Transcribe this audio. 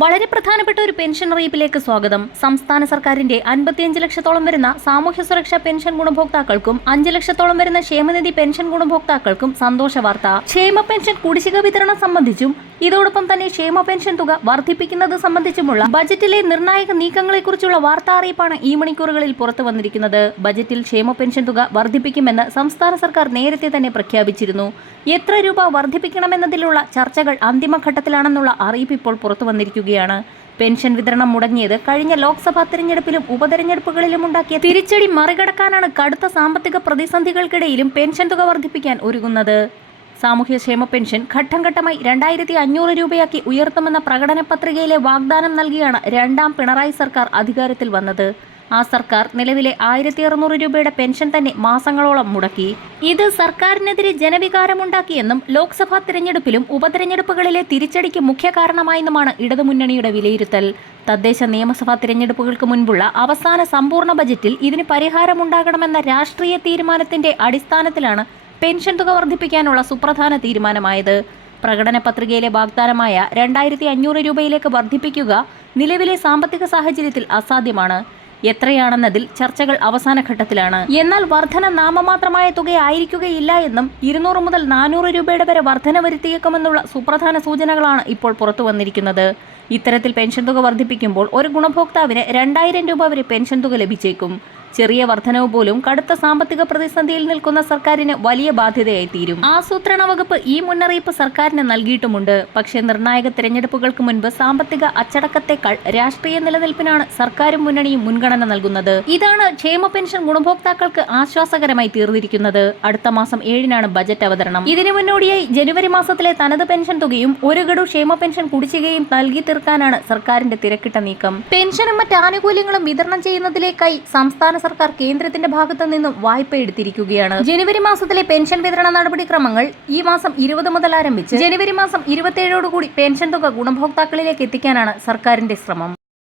വളരെ പ്രധാനപ്പെട്ട ഒരു പെൻഷൻ റീപ്പിലേക്ക് സ്വാഗതം. സംസ്ഥാന സർക്കാരിന്റെ അൻപത്തിയഞ്ച് ലക്ഷത്തോളം വരുന്ന സാമൂഹ്യ സുരക്ഷാ പെൻഷൻ ഗുണഭോക്താക്കൾക്കും അഞ്ച് ലക്ഷത്തോളം വരുന്ന ക്ഷേമനിധി പെൻഷൻ ഗുണഭോക്താക്കൾക്കും സന്തോഷ വാർത്ത. ക്ഷേമ പെൻഷൻ കുടിശ്ശിക വിതരണം സംബന്ധിച്ചും ഇതോടൊപ്പം തന്നെ ക്ഷേമ പെൻഷൻ തുക വർദ്ധിപ്പിക്കുന്നത് സംബന്ധിച്ചുമുള്ള ബജറ്റിലെ നിർണായക നീക്കങ്ങളെക്കുറിച്ചുള്ള വാർത്താ അറിയിപ്പാണ് ഈ മണിക്കൂറുകളിൽ പുറത്തു വന്നിരിക്കുന്നത്. ബജറ്റിൽ ക്ഷേമ പെൻഷൻ തുക വർദ്ധിപ്പിക്കുമെന്ന് സംസ്ഥാന സർക്കാർ നേരത്തെ തന്നെ പ്രഖ്യാപിച്ചിരുന്നു. എത്ര രൂപ വർദ്ധിപ്പിക്കണമെന്നതിലുള്ള ചർച്ചകൾ അന്തിമഘട്ടത്തിലാണെന്നുള്ള അറിയിപ്പ് ഇപ്പോൾ പുറത്തു വന്നിരിക്കുകയാണ് പെൻഷൻ വിതരണം മുടങ്ങിയത് കഴിഞ്ഞ ലോക്സഭാ തെരഞ്ഞെടുപ്പിലും ഉപതെരഞ്ഞെടുപ്പുകളിലും ഉണ്ടാക്കിയ തിരിച്ചടി മറികടക്കാനാണ് കടുത്ത സാമ്പത്തിക പ്രതിസന്ധികൾക്കിടയിലും പെൻഷൻ തുക വർദ്ധിപ്പിക്കാൻ ഒരുങ്ങുന്നത്. സാമൂഹ്യക്ഷേമ പെൻഷൻ ഘട്ടം ഘട്ടമായി രണ്ടായിരത്തി അഞ്ഞൂറ് രൂപയാക്കി ഉയർത്തുമെന്ന പ്രകടന പത്രികയിലെ വാഗ്ദാനം നൽകിയാണ് രണ്ടാം പിണറായി സർക്കാർ അധികാരത്തിൽ വന്നത്. ആ സർക്കാർ നിലവിലെ ആയിരത്തി അറുന്നൂറ് രൂപയുടെ പെൻഷൻ തന്നെ മാസങ്ങളോളം മുടക്കി. ഇത് സർക്കാരിനെതിരെ ജനവികാരമുണ്ടാക്കിയെന്നും ലോക്സഭാ തിരഞ്ഞെടുപ്പിലും ഉപതെരഞ്ഞെടുപ്പുകളിലെ തിരിച്ചടിക്ക് മുഖ്യ കാരണമായെന്നുമാണ് ഇടതുമുന്നണിയുടെ വിലയിരുത്തൽ. തദ്ദേശ നിയമസഭാ തിരഞ്ഞെടുപ്പുകൾക്ക് മുൻപുള്ള അവസാന സമ്പൂർണ ബജറ്റിൽ ഇതിന് പരിഹാരമുണ്ടാകണമെന്ന രാഷ്ട്രീയ തീരുമാനത്തിന്റെ അടിസ്ഥാനത്തിലാണ് പെൻഷൻ തുക വർദ്ധിപ്പിക്കാനുള്ള സുപ്രധാന തീരുമാനമായത്. പ്രകടന പത്രികയിലെ വാഗ്ദാനമായ രണ്ടായിരത്തി അഞ്ഞൂറ് രൂപയിലേക്ക് വർദ്ധിപ്പിക്കുക നിലവിലെ സാമ്പത്തിക സാഹചര്യത്തിൽ അസാധ്യമാണ്. എത്രയാണെന്നതിൽ ചർച്ചകൾ അവസാന ഘട്ടത്തിലാണ്. എന്നാൽ വർധന നാമമാത്രമായ തുകയായിരിക്കുകയില്ല എന്നും ഇരുന്നൂറ് മുതൽ നാനൂറ് രൂപയുടെ വരെ വർധന വരുത്തിയേക്കുമെന്നുള്ള സുപ്രധാന സൂചനകളാണ് ഇപ്പോൾ പുറത്തു വന്നിരിക്കുന്നത്. ഇത്തരത്തിൽ പെൻഷൻ തുക വർദ്ധിപ്പിക്കുമ്പോൾ ഒരു ഗുണഭോക്താവിന് രണ്ടായിരം രൂപ വരെ പെൻഷൻ തുക ലഭിച്ചേക്കും. ചെറിയ വർധനവ് പോലും കടുത്ത സാമ്പത്തിക പ്രതിസന്ധിയിൽ നിൽക്കുന്ന സർക്കാരിന് വലിയ ബാധ്യതയായി തീരും ആസൂത്രണ വകുപ്പ് ഈ മുന്നറിയിപ്പ് സർക്കാരിന് നൽകിയിട്ടുമുണ്ട്. പക്ഷേ നിർണായക തിരഞ്ഞെടുപ്പുകൾക്ക് മുൻപ് സാമ്പത്തിക അച്ചടക്കത്തെക്കാൾ രാഷ്ട്രീയ നിലനിൽപ്പിനാണ് സർക്കാരും മുന്നണിയും മുൻഗണന നൽകുന്നത്. ഇതാണ് ക്ഷേമ പെൻഷൻ ഗുണഭോക്താക്കൾക്ക് ആശ്വാസകരമായി തീർന്നിരിക്കുന്നത്. അടുത്ത മാസം ഏഴിനാണ് ബജറ്റ് അവതരണം. ഇതിനു മുന്നോടിയായി ജനുവരി മാസത്തിലെ തനത് പെൻഷൻ തുകയും ഒരു ഗഡു ക്ഷേമ പെൻഷൻ കുടിശ്ശികയും നൽകി തീർക്കാനാണ് സർക്കാരിന്റെ തിരക്കിട്ട നീക്കം. പെൻഷനും മറ്റ് ആനുകൂല്യങ്ങളും വിതരണം ചെയ്യുന്നതിലേക്കായി സംസ്ഥാന സർക്കാർ കേന്ദ്രത്തിന്റെ ഭാഗത്തു നിന്നും വായ്പ എടുത്തിരിക്കുകയാണ്. ജനുവരി മാസത്തിലെ പെൻഷൻ വിതരണ നടപടിക്രമങ്ങൾ ഈ മാസം ഇരുപത് മുതൽ ആരംഭിച്ച് ജനുവരി മാസം ഇരുപത്തിയേഴോടുകൂടി പെൻഷൻ തുക ഗുണഭോക്താക്കളിലേക്ക് എത്തിക്കാനാണ് സർക്കാരിന്റെ ശ്രമം.